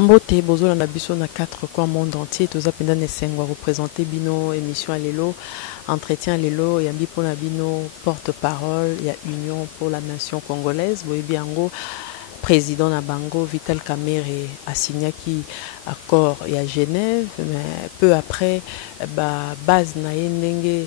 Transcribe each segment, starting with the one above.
Mbote bozo na biso na 4 coins monde entier toza penda nesengwa représenter bino émission à lelo entretien à lelo yambi pona bino porte-parole ya Union pour la nation congolaise boyebi yango président na bango Vital Kamerhe a signé qui accord à Genève, mais peu après base na ndenge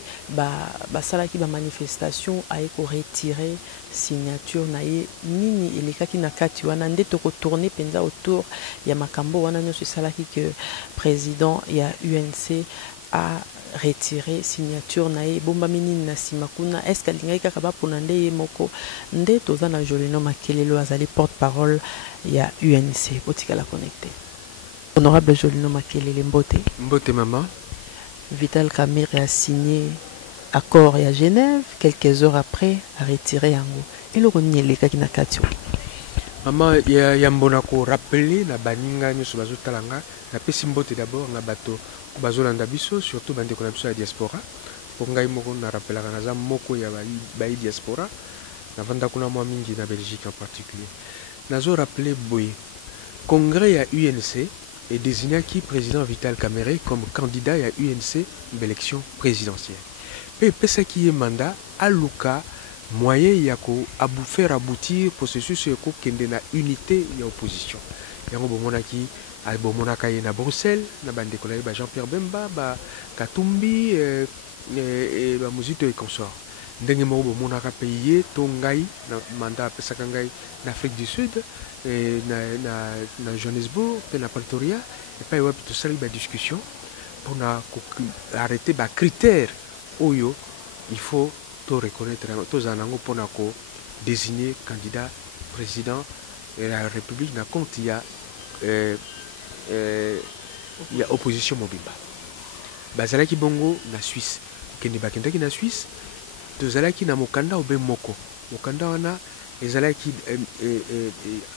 salaki ba manifestation a été retiré signature na ye nini elekaki na kati wana nde to ko tourner penza autour ya makambo wana nyo salaki que président ya UNC a retiré signature na ye bomba minini na simakuna est-ce qu'alingai kaka ba pona nde ye moko nde toza na Jolino Makelelo azali porte-parole ya UNC botika la connecté honorable Jolino Makelele mbote maman Vital Kamerhe a signé accord à Genève quelques heures après a retiré yango eloko nini elekaki na kati maman ya mbona ko rappeler na baninga nyoso bazotalanga na pesi mbote d'abord na bato bazolanda biso surtout bande ko na biso ya diaspora pour ngai moko na rappelaka na za moko ya ba diaspora na vanda kuna mwa mingi na Belgique en particulier nazo rappeler boy congrès ya UNC et désigné qui président Vital Kamerhe comme candidat à UNC l'élection présidentielle pe pesa qui est mandat à Luka moyen yako faire aboutir processus ko kende na unité ya opposition yango bomonaki abomonaka ye na Bruxelles na bande ko ba Jean-Pierre Bemba ba Katumbi et ba Muzito et consort ndenge mo bomonaka pays to ngai na mandat pesa ngai na Afrique du Sud et na Johannesburg pe na Pretoria et pas ouais tout ça ba discussion pour na arrêter ba critères oyo il faut to reconnaître to zanango pour na ko désigner candidat président de la République na compte il y a opposition mobimba bazalaki bongo na Suisse kende bakendaki na Suisse tozalaki na mokanda obe moko mokanda wana ezalaki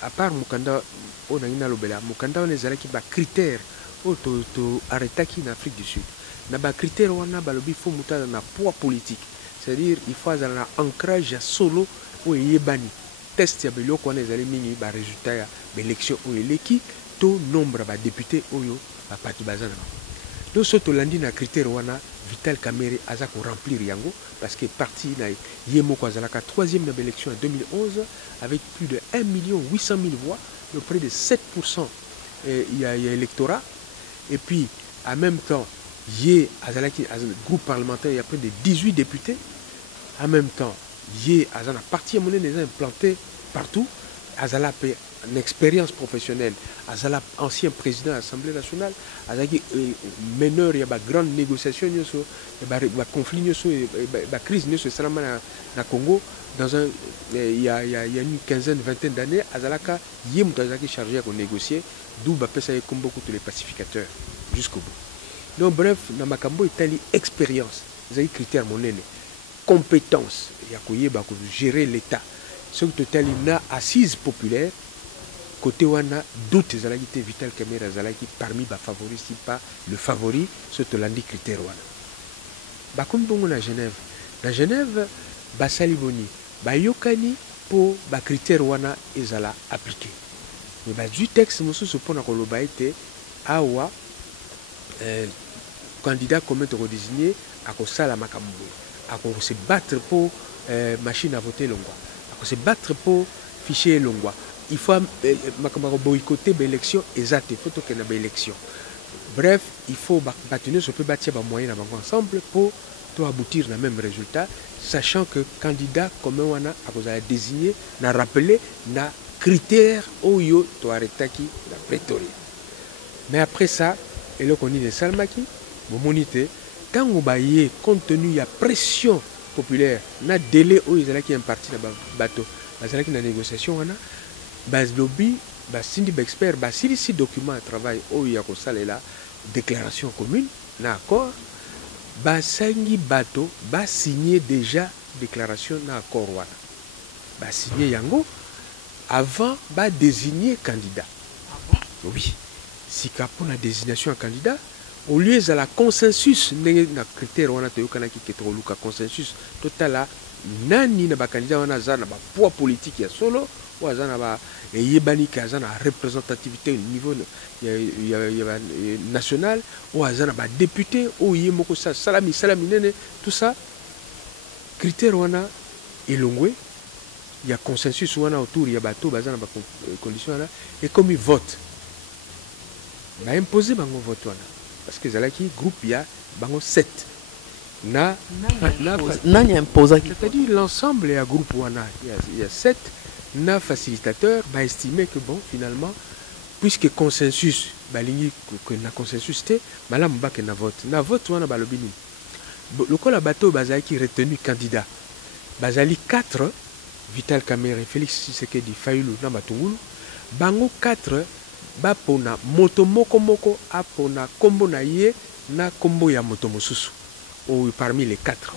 à part mokanda ona ina lobela mokanda wana ezalaki ba critères o to arrêtaki na Afrique du Sud na ba critères wana balobi fo mutala na poids politique c'est-à-dire il faut avoir un ancrage solo o yebani test ya biloko wana ezali mingi ba résultat ya élection o eleki to nombre ba député oyo ba patu bazana donc soto landi na critère wana Vital Kamerhe aza ko remplir yango parce que parti na yemoko azalaka 3e na élection en 2011 avec plus de 1 800 000 voix de près de 7% il y a électorat et puis en même temps yé azalaki groupe parlementaire il y a près de 18 députés en même temps yé azana parti monnaie les implanté partout azala une expérience professionnelle azala ancien président de l'Assemblée nationale azaki meneur il y a ba grande négociation nyoso ba conflit nyoso ba crise nyoso salama na Congo dans un il y a une quinzaine vingtaine d'années azalaka yé mutazaki chargé à négocier d'où ba pesa comme beaucoup tous les pacificateurs jusqu'au bout donc bref na makambo itali expérience ezali critère monene compétence ya koyeba ko gérer l'état ce que totali na assise populaire côté wana doute ezalaki Vital Kamerhe ezalaki parmi ba favoris si pas le favori surtout l'andi critère wana ba comme bongo na Genève ba saliboni ba yokani po ba critère wana ezala appliqué mais ba du texte mosusu pona ko loba ete awa candidat commun to désigné à ko sala makambo à ko se battre pour machine à voter longwa à ko se battre pour fichier longwa il faut makambo boycotter l'élection exacte il faut que na élection bref il faut bâtir ce peut bâtir ba moyen ensemble pour aboutir na même résultat sachant que candidat commun wana à ko désigné na rappeler na critères oyo to arrêtaki na Pretoria mais après ça et là qu'on dit de Salmaki monité quand on baillé compte tenu il y a pression populaire na délai où ils allaient qui un parti na bateau bazala qui na négociation wana base lobby ba sindi expert ba si document de travail où il y a ko salela déclaration commune na accord ba sangi bateau ba signer déjà déclaration na accord wana ba signer yango avant ba désigner candidat oui si pour la désignation à candidat au lieu de la consensus na critère wana to yokana ki ketoluka consensus total nani na ba candidat wana za na ba poids politique ya solo ou azana ba yebani ka azana représentativité au niveau national ou azana ba député ou yemoko sa salami nene tout ça critère wana elongwe il y a consensus wana autour il y a bateau bazana ba condition wana et comme il vote ba imposer bango vote wana parce que zalaki groupe ya bango 7 na imposa, c'est-à-dire l'ensemble est à groupe wana il y a 7 na facilitateur ba estimer que bon finalement puisque consensus balingi que na consensus te malamu ba que na vote wana ba lobini lokola bateau bazaki retenu candidat bazali 4 Vital Kamerhe, Félix Tshisekedi, Fayulu na Matungulu bango 4 bapona moto moko apona kombo na ye na kombo ya moto mosusu ou parmi les 4.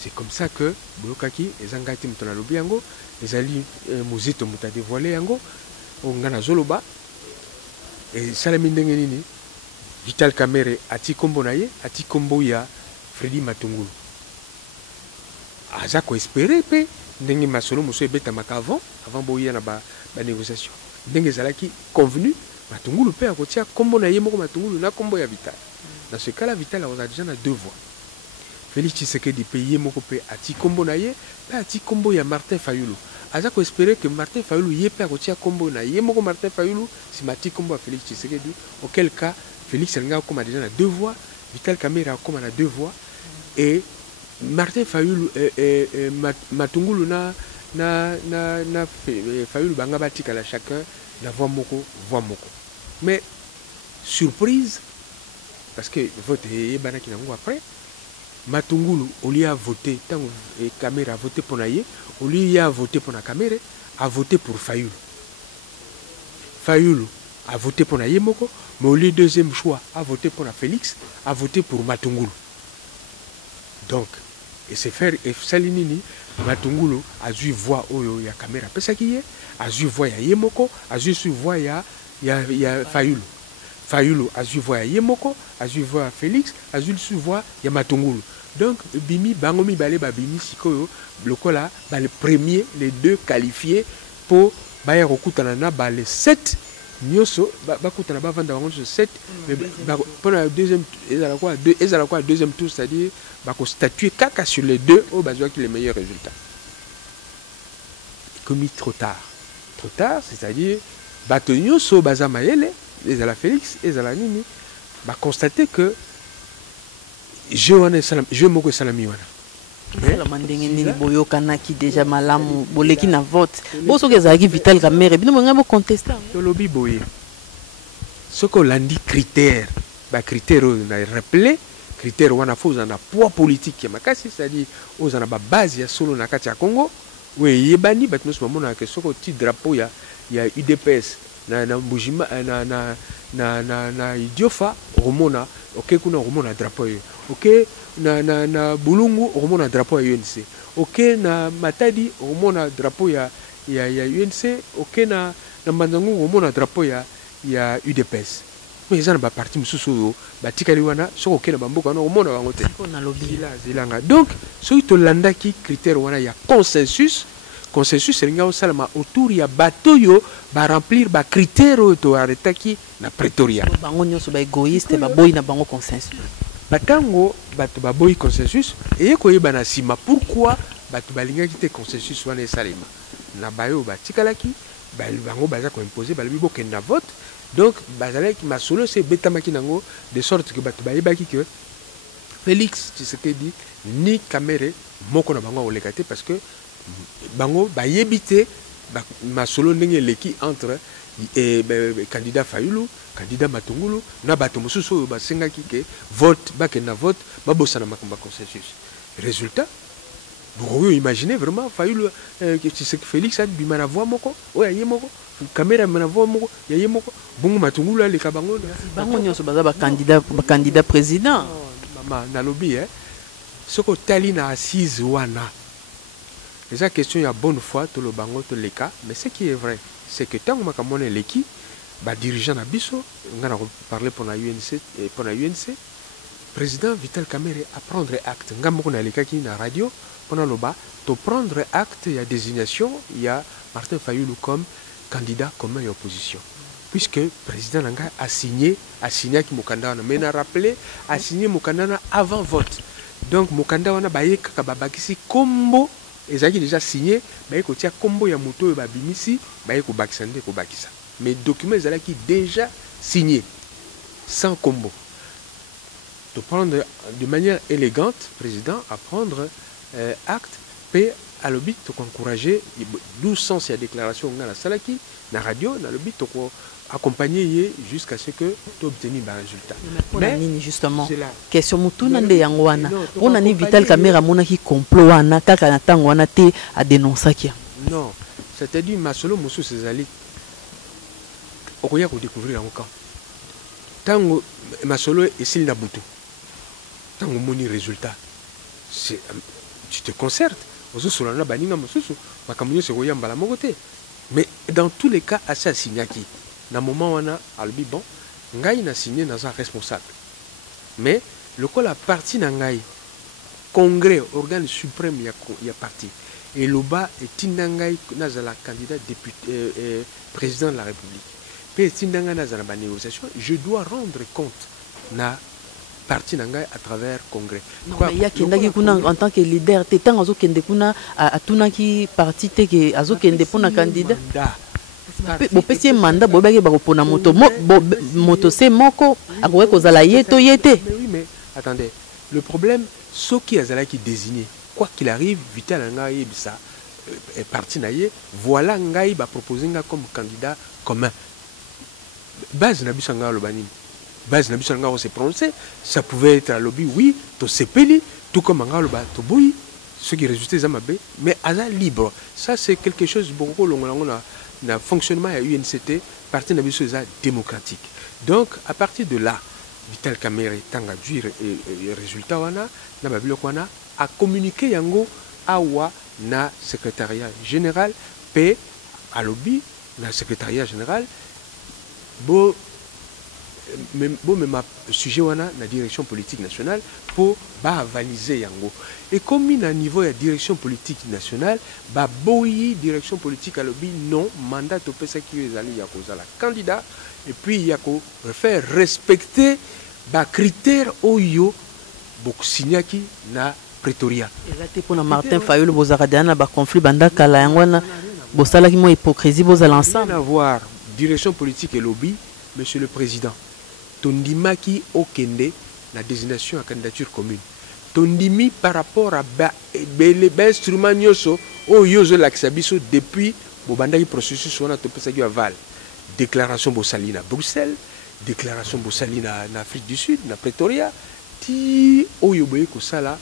C'est comme ça que Boyokaki ezangati moto na lobi yango ezali muzito muta dévoilé yango ngana zoloba et salami ndenge nini Vital Kamerhe ati kombo na ye ati kombo ya Freddy Matungulu aza ko espérer pe ndenge masolo moso ebetamaka avant boya na ba négociation ndenge ezalaki convenu Matungulu pe akotia kombo na ye moko Matungulu na kombo ya Vital. Dans ce cas là Vital a déjà na 2 voix. Félix Tshisekedi pe ye moko pe ati kombo na ye pe ati kombo ya Martin Fayulu aza ko espérer que Martin Fayulu ye pe akotia kombo na ye moko Martin Fayulu si mati kombo ya Félix Tshisekedi auquel cas Félix Nga comme déjà na 2 voix Vital Kamerhe comme na 2 voix et Martin Fayulu Matungulu na Fayulu banga batika la chacun la voix moko. Mais surprise parce que vote et banaki nango après Matungulu au lieu a voté tant Kamerhe a voté pour naie au lieu a voté pour na Kamerhe a voté pour Fayulu a voté pour naie moko mais au lieu deuxième choix a voté pour na Félix a voté pour Matungulu. Donc et c'est faire et salinini Matungulu a dû voir oyo ya Kamerhe pesaki ye a dû voir ya yemoko a dû voir ya Fayulu a dû voir ya yemoko a dû voir Félix a dû voir ya Matungulu. Donc bimi bangomi balé ba bimi sikoyo lokola ba les premiers les 2 qualifiés pour ba ya kokutana na ba les 7 nyoso ba kutana ba vanda bango 7 mais pour la deuxième ezala quoi deuxième tour c'est-à-dire ba ko statuer kaka sur les 2 au bazwa qui les meilleurs résultats. Commis trop tard c'est-à-dire bato nyoso baza mayele ezala Félix ezala nini ba constater que je moko salami wana la mandenge nini boyokana ki déjà malamu boleki na vote boso kezaki Vital Kamerhe bino ngabo contestant to lobby boye soko landi critère ba critère na rappeler critère wana foza na poids politique makasi c'est-à-dire ozana ba base ya solo na kati ya Congo we yebani batno so mona ke soko ti drapeau ya UDPS na Mbujima na Idiofa romona OK kuna romona drapeau yo OK na Bulungu romona drapeau ya UNC OK na Matadi romona drapeau ya UNC OK na Mbanzangu romona drapeau ya UDPS mais ils ont ba parti mususu ba tikali wana soko OK na bamboka wana romona bango te na lobby zilanga donc so to landaki critère wana ya consensus elinga osalama autour ya bato yo ba remplir ba critère to arretaki na Pretoria bango nyonso ba égoïste ba boy na bango consensus batango bato ba boy consensus et koyeba na sima pourquoi bato balingaki te consensus wana esalema na bayo batikalaki bango baza ko imposer balobi boke na vote donc bazalaki masolo c'est betamaki nango de sorte que bato bayebaki que Félix Tshisekedi ni Kamerhe moko na bango olekate parce que bango bayebite masolo ndenge leki entre candidat Fayulu candidat Matungulu na bato mosusu basengaki ke vote bakena vote babosana makambo consensus résultat vous pouvez imaginer vraiment Fayulu Félix a bima na voix moko oya ye moko Kamerhe na voix moko ya ye moko bongo Matungulu aleka bango nyonso baza ba candidat président mama na lobby soko tali na assise wana. C'est question il y a bonne foi tout le bango tout les cas mais ce qui est vrai c'est que tant que makamone leki ba dirigeant na biso ngana parler pour la UNC président Vital Kamerhe à prendre acte ngamoko na leka ki na radio pendant le bas, de prendre acte, il y a désignation, il y a Martin Fayoulou comme candidat commun et opposition. Puisque le président Nanga a signé qui Mokanda, mais il a rappelé, a signé Mokanda avant vote. Donc Mokanda wana baye kakababakisi kombo, et ça qui déjà signé, baye kotia kombo ya moto et babimisi, baye kobakisande kobakisa. Mais documents là qui déjà signé, sans combo. De prendre de manière élégante, président, à prendre acte, puis à l'obit de encourager, d'où sens la déclaration dans la salle qui, dans la radio, dans l'obit de accompagner jusqu'à ce que tu obtiennes un résultat. Mais justement, question mutuna nde yangoana. On a ni Vital Kamerhe mona qui complot wana kaka na tango wana te a dénoncer kia. Non, c'est-à-dire Masolo Moussou Césali. On va découvrir encore. Tango Masolo et Sil Nabutu. Tango moni résultat. Tu te concertes. Mais dans tous les cas, assez signé qui. Dans le moment où on a albi bon, Ngai n'a signé dans un responsable. Mais le col a parti dans Ngai. Congrès, organe suprême, il y a parti. Et le bas est Tindangai Nazala, candidat député, président de la République. Puis Tindangai Nazala, négociation, je dois rendre compte na parti Nangai à travers Congrès. Il y a qui en tant que leader, tu es en train de à tout qui parti que azo kende pour un candidat. Bo pesi mandat bo bagi ba ko na moto moto c'est moko akowe ko zala yeto yete. Oui mais attendez, le problème ceux qui azala qui désigné quoi qu'il arrive Vital Ngai bisa est parti naie voilà Ngai ba proposer comme candidat commun. Base na bisanga lo banini. Base na bisanga on s'est prononcé, ça pouvait être à lobby oui, to sepeli tout comme ngalo ba to boui ce qui résultait zamabe mais azal libre. Ça c'est quelque chose beaucoup longo na fonctionnement à UNCT parti na biso démocratique. Donc à partir de là Vital Kamerhe tanga du résultat wana na babiloko wana a communiqué yango awa na secrétariat général p à lobby na secrétariat général bo même sujet wana la direction politique nationale pour avaliser yango et comme il a niveau de direction politique nationale ba boyi direction politique à lobby non mandat to pesa qui est allé ya la candidat et puis il y a ko faire respecter ba critères oyo bok signaki na Pretoria. Et là pour Martin Fayoulou bozakadiana ba conflit banda kala yangwana bosala ki mo hypocrisie bozala ensemble avoir direction politique et lobby monsieur le président Tondimaki Okende, la désignation à candidature commune. Tondimi par rapport à l'instrument Nyoso, au Yozo Laksabiso depuis le processus on a topé à Val. Déclaration Bossalina à Bruxelles, déclaration Bossalina en Afrique du Sud, na Pretoria, ti Oyoboye Kosala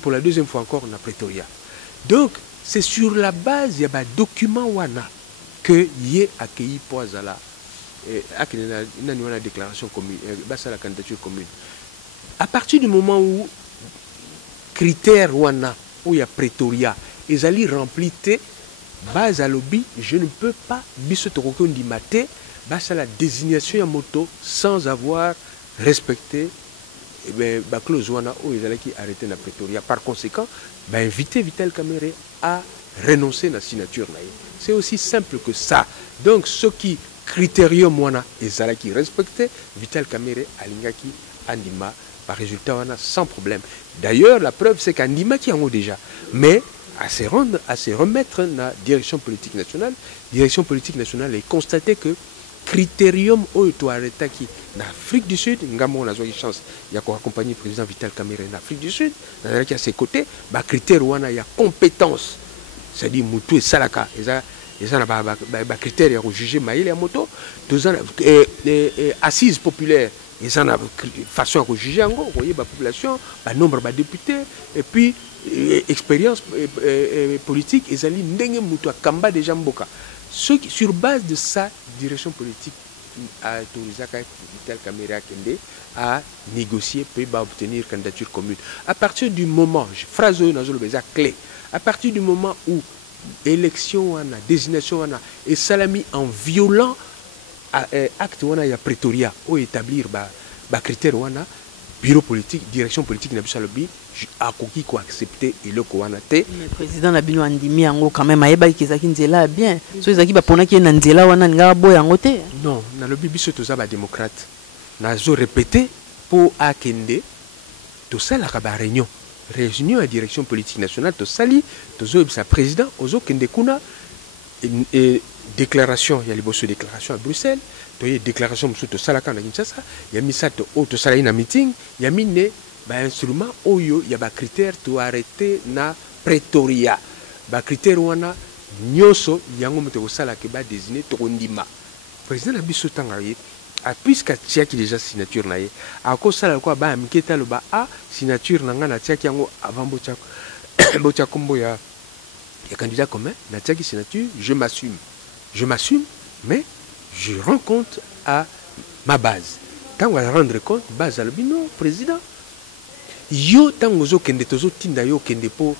pour la deuxième fois encore na Pretoria. Donc, c'est sur la base, il y a un document Wana que y est accueilli pour Azala. Une déclaration commune, la candidature commune. À partir du moment où critères wana où il y a Pretoria et Zali rempli base à lobby, je ne peux pas bisotoko ndimate base la désignation ya moto sans avoir respecté la clause wana où ils allaient qui arrêter na Pretoria. Par conséquent, inviter Vital Kamerhe à renoncer à la signature. C'est aussi simple que ça. Donc ce qui critérium wana ezala qui respectait Vital Kamerhe alingaki andima par résultat wana sans problème. D'ailleurs la preuve c'est qu'andima qui en a déjà mais à se remettre dans la direction politique nationale et constater que critérium oyo arrêta qui en Afrique du Sud ngamo na zoki chance ya ko accompagner président Vital Kamerhe en Afrique du Sud na qui à ses côtés ba critère wana ya compétence c'est-à-dire mutu et salaka ils ont des critères pour juger Maïl et moto, assises populaires, ils ont une façon de juger la population, le nombre de députés, et puis expérience politique, ils ont dit Kamba de Jamboka. Sur base de ça, direction politique a autorisé Vital Kamerhe à négocier et à obtenir une candidature commune. À partir du moment, phrase clé, à partir du moment où élection wana désignation wana et salami en violant acte wana ya Pretoria ou établir ba critère wana bureau politique, direction politique, n'a pas lobby, a qui ko accepter et le ko wanate. Le président Nabino Andimi yango quand même ayeba ki nzela bien. So ezaki ba pona ki na nzela wana nga boya yango te. Non, na lobby biso toza ba démocrate. Na zo répéter pour akende to sala ka ba réunion. Réunion à direction politique nationale to sali to zo sa président ozo kende kuna et déclaration, il y a les bosses déclaration à Bruxelles. Il y a une déclaration sur le Salaka, il y a mis ça au Salaka meeting, il y a mis un instrument où il y a des critères pour arrêter na Pretoria. Des critères où il y a nyoso, il y a un Salaka qui désigné Torondima. Le président a dit que puisque il y a déjà signature, à cause de quoi il y a signature avant Bochakombo, il y a candidat commun, il y a signature, je m'assume. Je m'assume, mais je rends compte à ma base. Quand on va rendre compte, base à l'obino, président. Yo, tant que vous avez tozo tinda yo kende po,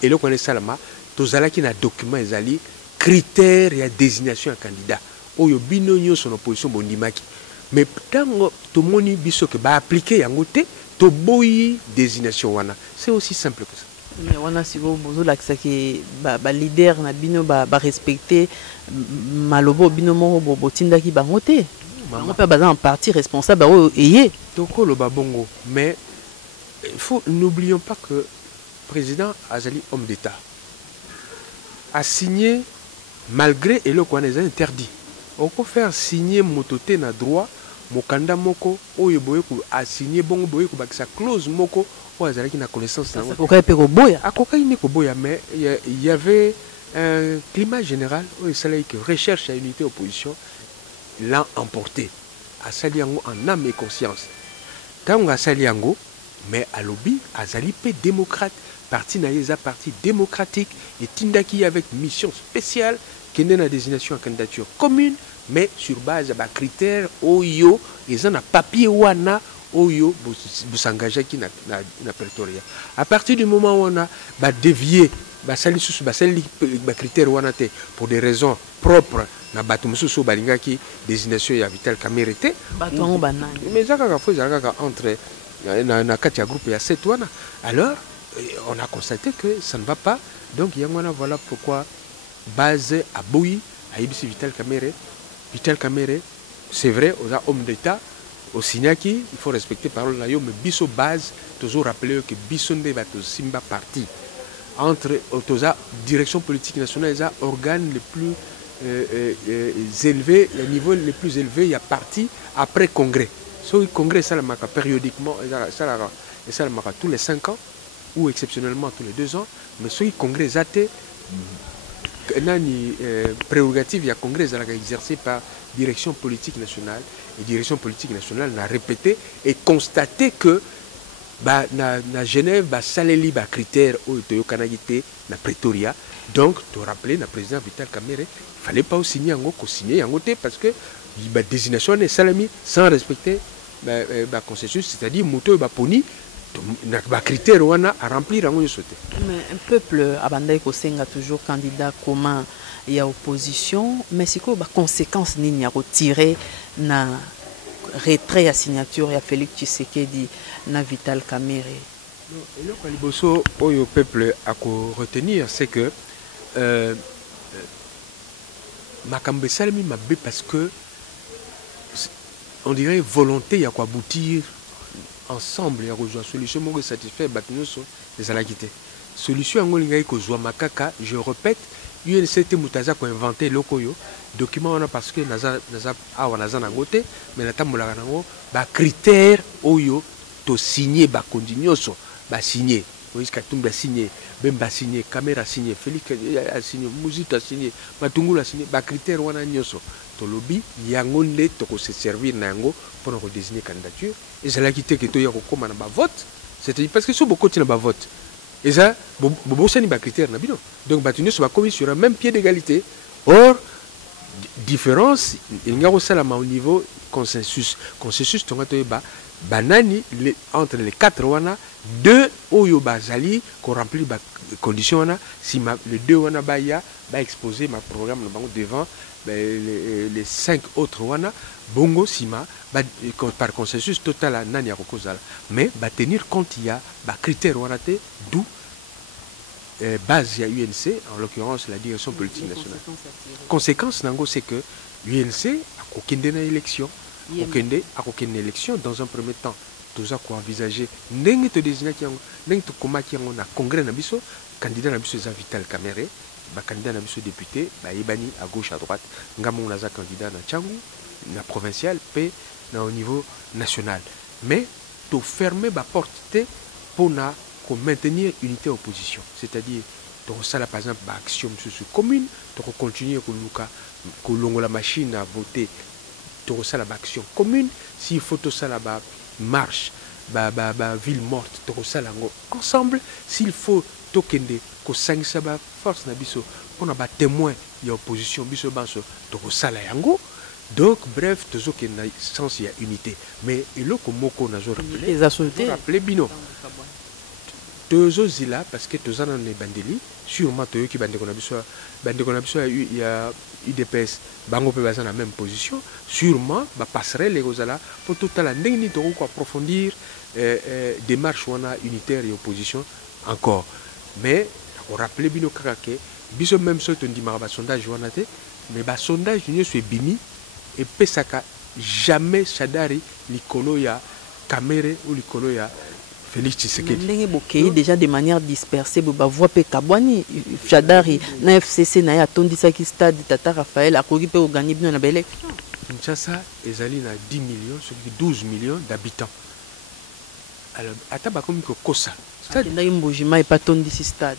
et le connaît salama, tozala qui na document ezali critères et désignation à candidat. Oyo bino nyo son opposition bondimaki. Mais tant que tout le monde biso que ba appliquer yango te, to boyi désignation wana. C'est aussi simple que ça. Mais on a si vous l'accès que ba leader na bino ba respecter malobo bino mo botinda ki bangote. On peut baser en partie responsable ayé. Toko lo babongo, mais il faut n'oublions pas que le président Azali homme d'État a signé malgré et le qu'on est interdit. On peut faire signer mototé na droit mokanda moko oyo boye ko a signé bongo boye ko bakisa clause moko. Qui n'a connaissance mais il y avait un climat général où il fallait que recherche à unité opposition l'a emporté à Saliango en âme et conscience. Quand on a Saliango, mais à lobby, à Zalipé démocrate, parti naïsa parti démocratique et Tindaki avec mission spéciale qui est dans la désignation en candidature commune, mais sur base de critères oyo, ils ont un papier wana. Oyo s'engager qui na Pretoria. À partir du moment où on a dévié critères pour des raisons propres na batumusu balingaki désignation ya Vital Kamerhe mais ça entre na katia groupe ya 7 wana. Alors on a constaté que ça ne va pas, donc voilà pourquoi base à Boui à Ibisi Vital Kamerhe c'est vrai aux hommes d'État. Au Signaki, il faut respecter parole là, mais biso base, toujours rappeler que bisonde va simba parti entre la direction politique nationale, les organes les plus élevés, les niveaux les plus élevés, il y a parti après congrès. Ce congrès, ça le marque périodiquement, ça le marque tous les 5 ans ou exceptionnellement tous les 2 ans, mais ce congrès zaté nani prérogative, il y a congrès exercé par direction politique nationale. Et direction politique nationale n'a répété et constaté que na Genève, saleli critères au Kanagité, na Pretoria. Donc, tu rappelles, le président Vital Kamerhe, il ne fallait pas signer parce que la désignation est salami sans respecter le consensus, c'est-à-dire Mouto et Poni. Les critères à remplir. Mais un peuple abandonné a toujours candidat commun et à opposition, mais c'est quoi les conséquences ni à retirer na retrait à signature à Félix Tshisekedi na Vital Kamerhe. Et le caliboso au peuple à retenir, c'est que Makambe Salmi m'a bé parce que on dirait volonté à quoi aboutir. Ensemble, il y a une solution qui satisfait les alakité. Solution en ko makaka, je répète, UNCT Mutaza qui a inventé le document parce que naza nangote, mais na tamola nango ba critères oyo to signer ba continuoso ba signer. Moïse Katumbi a signé, Bemba a signé, Kamera a signé, Félix a signé, Mouzito a signé, Matungulu a signé, ba critères wana nyoso. To lobby yangonde to ko se servir nango pour nous désigner candidature. Et c'est là qui était que tu as comme un vote, c'est-à-dire parce que si beaucoup de vote, et ça, beaucoup de critères donc battu sur la commis sur un même pied d'égalité. Or, différence, il y a aussi au niveau consensus. Consensus, tu as banani entre les 4 wana 2 oyo bazali qu'on remplit condition si les deux wana baya ba exposer ma programme devant les 5 autres wana bongo sima par consensus total nani akokozala mais ba tenir compte il y a ba critère wana te d'où base ya UNC en l'occurrence la direction politique nationale. Conséquence nango c'est que UNC akokende na élection akokende élection dans un premier temps toza ko envisager ndenge to désigner ki ndenge to komaki yango na congrès na biso candidat na biso za Vital Kamerhe ba candidat na biso député ba yebani à gauche à droite ngamo na za candidat na Tchangu na provincial pe na au niveau national mais to fermer ba porte pour na ko maintenir unité opposition c'est-à-dire to sala par exemple ba action sur commune to continuer ko luka ko longo la machine à voter to sala ba action commune s'il faut to sala ba marche ville morte to sala ngo ensemble s'il faut tokende ko sangisa ba force na biso on a ba témoin ya opposition biso banso to sala yango donc bref tozo ke na sens ya unité mais eloko moko nazo rappeler bino tozo zila parce que tozana ne bandeli sûrement toyo ki bande kona biso ya UDPS bango pe bazana même position sûrement ba passerelle les rozala pour tout la ndenge to ko approfondir démarche wana unitaire et opposition encore mais on rappeler bino kaka ke biso même so to ndima ba sondage wana te mais ba sondage ni so bimi et pesaka jamais Shadari likolo ya Kamerhe ou likolo ya Félix Tshisekedi. Ndenge bokei déjà de manière dispersée ba voix pe kabwani Shadari na FCC na ya tondisaki stade Tata Raphaël akoki pe gagner bino na ba élection. Kinshasa ezali na 10 millions sur 12 millions d'habitants. Alors ata ba komi ko kosa stade ndai mbojima et pas tondisi stade.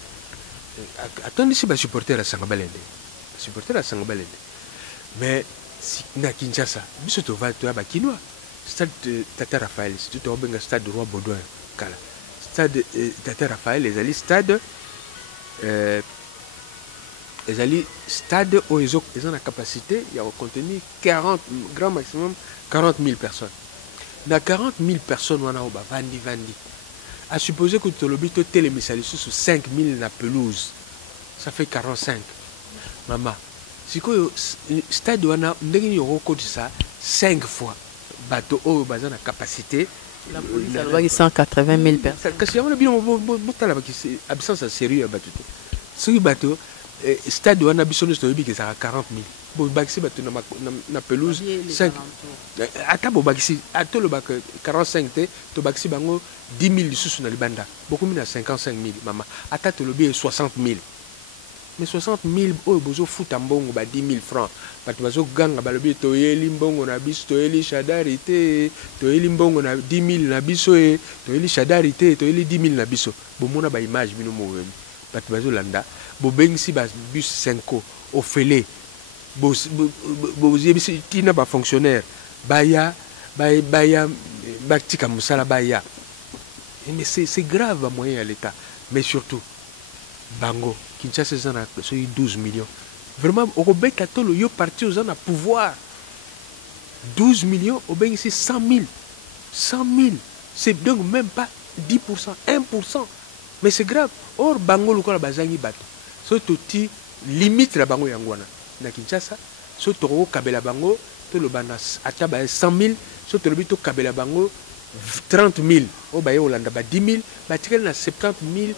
Atondisi ba supporter à Sangabalende. Supporter à Sangabalende. Mais si na Kinshasa biso to va to ba Kinois stade Tata Raphaël c'est tout au benga stade Roi Baudouin kala stade Tata Raphaël les ali stade où ils ont la capacité il y a contenir 40 grand maximum 40 000 personnes na 40 000 personnes wana ba vandi à supposer que tu l'obito télémisali sur 5 000 na pelouse ça fait 45 maman si que stade wana ndenge yo recode ça 5 fois bateau au bazan la capacité la police a loi 180 000 personnes parce que y a bien botala ba ki absence sérieux bateau ce bateau stade wana bisono to bi que ça 40 000 bo bakisi bateau na pelouse 5 ata bo bakisi ato le bac 45 te to bakisi bango 10 000 sous na libanda beaucoup mina 55 000 mama ata to le bi 60 000 mais 60 000 oh bozo fout mbongo ba 10 000 francs bato bazo ganga balobi toyeli mbongo na biso toyeli Shadari te toyeli mbongo na 10 000 na biso toyeli Shadari te toyeli 10 000 na biso bomona ba image bino mo bato bazo landa bo bengisi ba bus 5 ofele bo yebisi tina ba fonctionnaire baya batika musala baya mais c'est grave à moyen à l'état mais surtout bango Kinshasa zana so 12 millions vraiment au Québec tolo yo parti aux na pouvoir 12 millions au ben ici 100 000 c'est donc même pas 10% 1% mais c'est grave or bango lokola bazangi bato so toti limite la bango yangwana na Kinshasa so to kabela bango to lo bana ata ba 100 000 so to lobito kabela bango 30 000 o ba yolanda ba 10 000 ba tikela na 70 000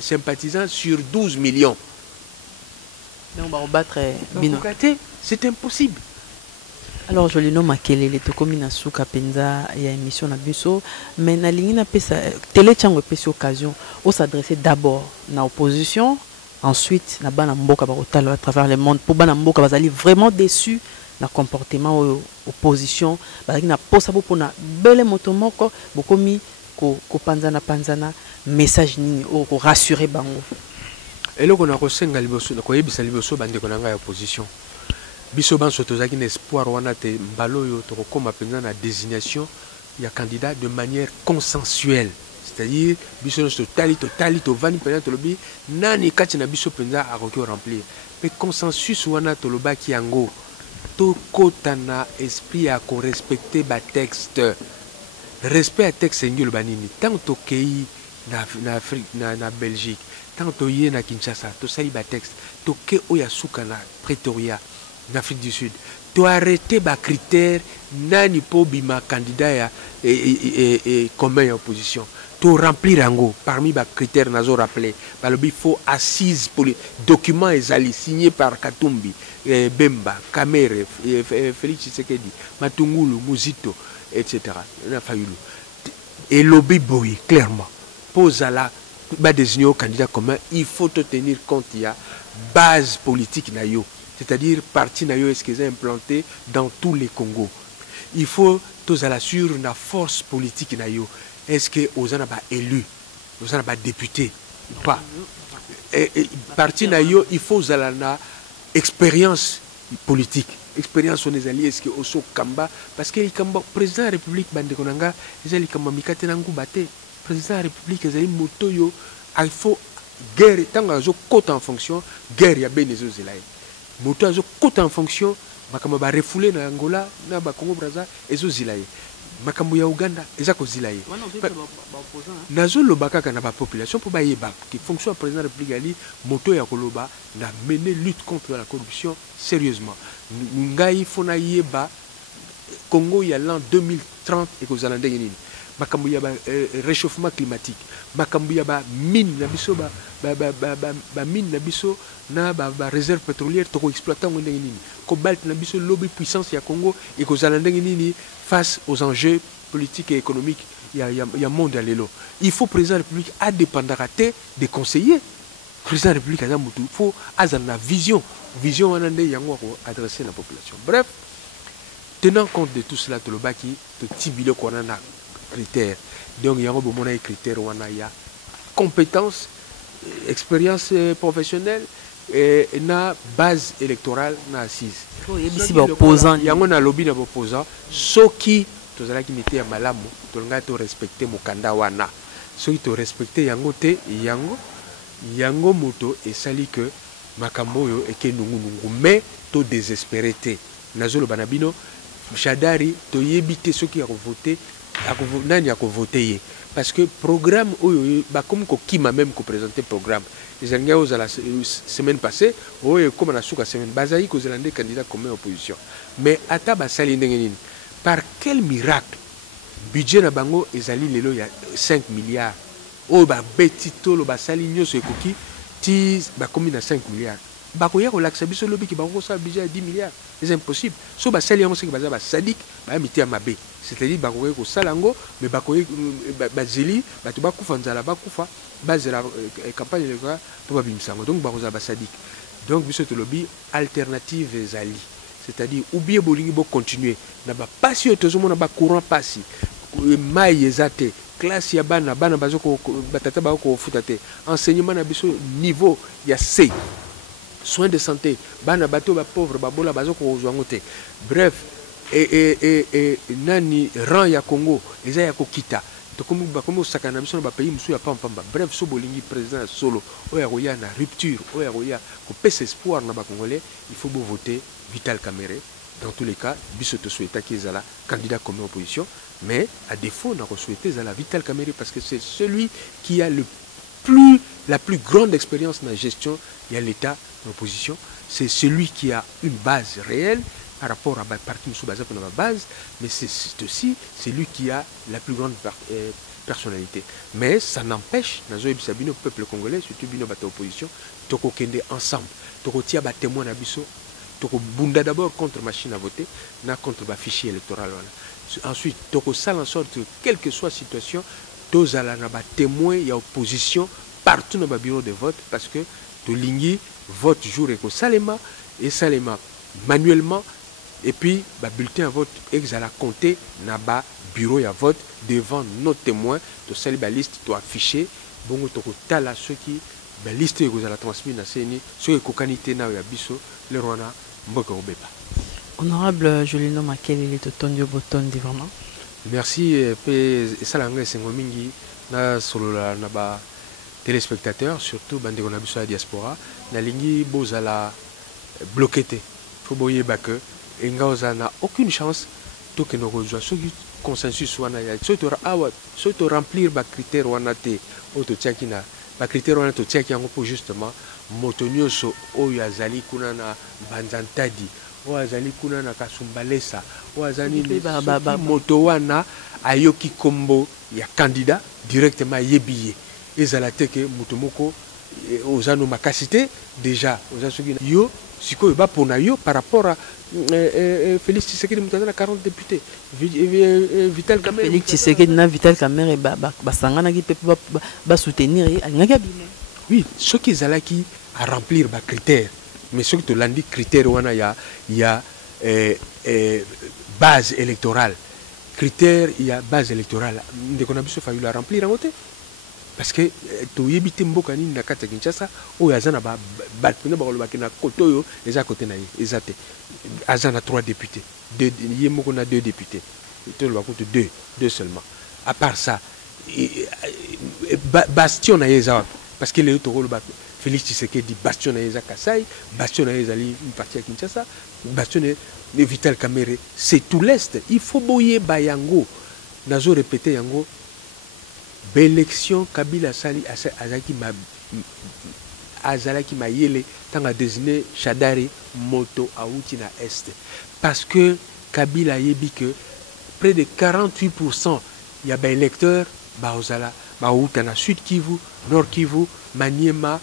sympathisants sur 12 millions. Donc, on va battre Bino. C'est impossible. Alors, je le nomme Makelele, to comme na souka penza il y a émission na biso, mais na ligne na pesa télé tchango pesa occasion au s'adresser d'abord na opposition, ensuite na bana mboka ba otalo à travers le monde pour bana mboka bazali vraiment déçus na comportement opposition, bazali na posa pour na belle motomoko bokomi ko panzana message nini ko rassurer bango. Et là on a resenga liboso ko yebisa liboso bande ko nanga opposition. Biso banso tozaki na espoir wana te mbalo yo to koma penza na désignation ya candidat de manière consensuelle. C'est-à-dire biso no totali to vani penza to lobi nani kati na biso penza a ko remplir. Mais consensus wana to lobaki yango to kotana esprit à ko respecter ba texte. Respect à texte ngilo banini tant to kei na Afrique na Belgique tant toye na Kinshasa to sali ba texte to ke oya suka na Pretoria en Afrique du Sud to arrêter ba critère nani po bima candidat ya commun ya opposition to remplir ango parmi ba critères nazo rappelé balobi faut assise pour les documents ezali signé par Katumbi Bemba Kamere Félix Tshisekedi Matungulu Muzito etc. na Fayulu et lobby boy clairement pose à la ba désigner au candidat commun il faut tenir compte il y a base politique na yo c'est-à-dire parti na yo est-ce qu'ils sont implantés dans tous les Congos il faut tous à la sur la force politique na yo est-ce que aux en a pas élu aux en a pas député ou pas parti na yo il faut aux la expérience politique expérience on les alliés est-ce que oso kamba parce que kamba président de la République bande konanga ezali kamba mikate na ngubate président de la République ezali motoyo il faut guerre tant azo côté en fonction guerre ya benezo zelaye moto azo côté en fonction makambo ba refoulé na Angola na ba Congo Brazza ezo zilaye makambo ya Uganda ezako zilaye nazo lobaka kana ba population pour ba yeba qui fonction président de la République ali moto ya koloba na mener lutte contre la corruption sérieusement ngai fona yeba Congo ya l'an 2030 et ko zalande nini makambo ya ba réchauffement climatique makambo ya ba mine na biso ba mine na biso na ba réserve pétrolière to exploiter ngende nini cobalt na biso lobby puissance ya Congo et ko zalande nini face aux enjeux politiques et économiques ya monde à l'élo il faut président de la République indépendant des conseillers président de la République il faut azana vision wana nde yango ko adresser la population bref tenant compte de tout cela to lobaki to tibilo ko na critères donc il y a un critère où on a compétence expérience professionnelle et na base électorale na assise il y a un lobby na opposant ceux qui tozala ki mité ya malamu tolanga to respecter mokanda wana ceux qui to respecter yango te yango moto esali que makambo yo eke nungu mais to désespéré te nazolo banabino Chadari to yebite ceux qui ont voté nani a voté parce que programme comme Kima même ko présenter programme les angels la semaine passée comme na suka semaine bazaï ko zelande candidat comme opposition mais ata basali ndengeni par quel miracle budget na bango ezali lelo ya 5 milliards ba betito lo basali nyoso ekoki ti ba komi na 5 milliards bakoya ko laksa biso lobi ki bango sa budget à 10 milliards c'est impossible so basali yango seki baza ba sadik ba miti ya mabe c'est-à-dire bakoya ko salango mais bakoya bazeli batu bakufa nzala bakufa bazela campagne électorale pour babimisango donc bakoza ba sadik donc biso to lobi alternative ezali c'est-à-dire ou bien bolingi bo continuer na ba passion tozomona ba courant passi mai ezate classe ya bana bazoko batata ba ko futate enseignement na biso niveau ya C soins de santé bana bato ba pauvre babola bazoko ozwangote bref et nani rang ya Congo eza ya kokita to comme sakana biso ba pays musu ya pamba bref so bolingi président solo oya roya na rupture oya roya ko pèse espoir na ba congolais il faut beau voter Vital Kamerhe dans tous les cas biso to souhaita qu'ils ala candidat comme opposition mais à défaut on a souhaité Zala Vital Kamerhe parce que c'est celui qui a la plus grande expérience dans la gestion il y a l'état d'opposition c'est celui qui a une base réelle par rapport à parti sous base pour la base mais c'est aussi celui qui a la plus grande personnalité mais ça n'empêche dans le peuple congolais surtout bino bata opposition toko kende ensemble toko tia ba témoin na biso toko bunda d'abord contre machine à voter na contre ba fichier électoral ensuite toko sala en sorte que quelle que soit la situation tozala na ba témoin ya opposition partout dans le bureau de vote parce que tolingi vote jour et salema manuellement et puis le bulletin à vote exala compter na ba bureau ya vote devant nos témoins to sali ba liste to afficher bongo to tala ceux qui ba liste exala transmis na seni ceux qui kokanité na ya biso le rona mboka obepa. Honorable Julino Makelele to tondio boton di vraiment. Merci pe salanga sengo mingi na solo na ba téléspectateurs surtout bande on a biso la diaspora na lingi bozala bloqué te faut boyer ba que Engaoza n'a aucune chance tout que nous rejoignons ce consensus wana ya soto remplir ba critère wana te auto tiakina critère on a tout qui pour justement motonyoso oyo azali kuna na banzantadi o azali kuna na kasumbalesa o azali moto wana ayoki kombo ya candidat directement yebiye ezala teke moto moko ozano makasité déjà ozasoki yo sikoyo ba pona yo par rapport à Félix Tshisekedi mutana na 40 députés Vital Kamerhe Félix Tshisekedi na Vital Kamerhe ba sangana ki pepe ba soutenir alingaki abima oui ce qui ezalaki à remplir ba critères mais ce qui te landi critère wana ya base électorale critère ya base électorale ndeko na biso fallu la remplir en côté parce que to yebite mboka nini na kati ya Kinshasa oyo azana ba pena ba kolobaki na koto yo eza côté na ye ezate azana 3 députés ye moko na 2 députés to lo bakutu 2 seulement à part ça bastion na yeza parce que le to kolobaki Félix Tshisekedi bastion na yeza Kasai bastion na yeza une partie à Kinshasa bastion de Vital Kamerhe c'est tout l'est il faut boyer bayango nazo répéter yango l'élection Kabila Sali azalaki mayele tanga désigné Shadari moto auti na est parce que Kabila yebi que près de 48% ya ba électeurs ba ozala ba uta na Sud Kivu, Nord Kivu, Maniema,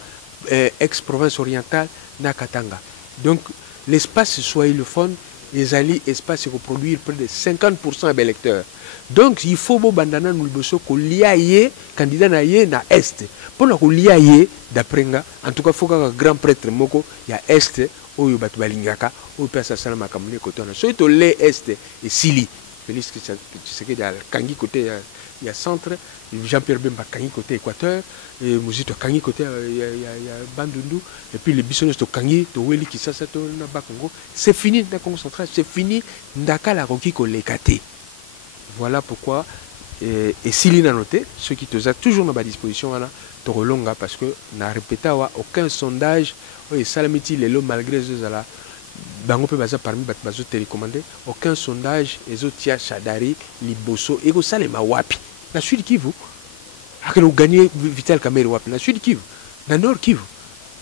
ex-province orientale na Katanga. Donc l'espace soilophone ezali espace pour produire près de 50% des électeurs. Donc il faut que bandana nous beso ko liaye candidat na ye na est pour ko liaye d'après nga en tout cas faut que grand prêtre moko ya est oyo batu balingaka oyo pesa sana makamune côté na so to le est et sili Félix Tshisekedi al kangi côté ya centre Jean-Pierre Bemba kangi côté équateur et Muzito kangi côté ya Bandundu et puis les bisonnes to kangi to weli Kisasa to na Bakongo c'est fini na Congo central c'est fini ndaka la roki ko lekate. Voilà pourquoi, et s'il a noté, ce qui te a toujours à ma disposition, tu relonga parce que n'a répété aucun sondage, et salamiti les lots malgré les ala, bango peut baser parmi bazo télécommandé, aucun sondage, les autres tia Shadari, Liboso, et go salema wapi. La Sud Kivu, a que nous gagné Vital Kamerhe wapi, la Sud Kivu, la Nord Kivu,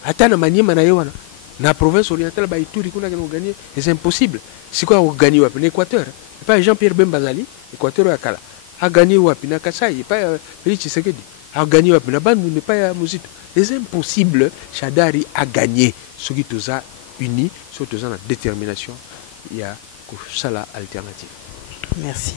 atana Maniema na yewana, na province orientale ba Ituri kuna que nous gagné, c'est impossible. C'est quoi on gagne wapi, l'Équateur. Pas Jean-Pierre Bemba Zali, Équateur à Kala, a gagné Wapina Kasai, pas Félix Tshisekedi, a gagné Wapina Bandu, mais pas Muzito. C'est impossible, Shadari a gagné. Ce qui nous a unis, ce qui nous a la détermination, il y a ça la alternative. Merci.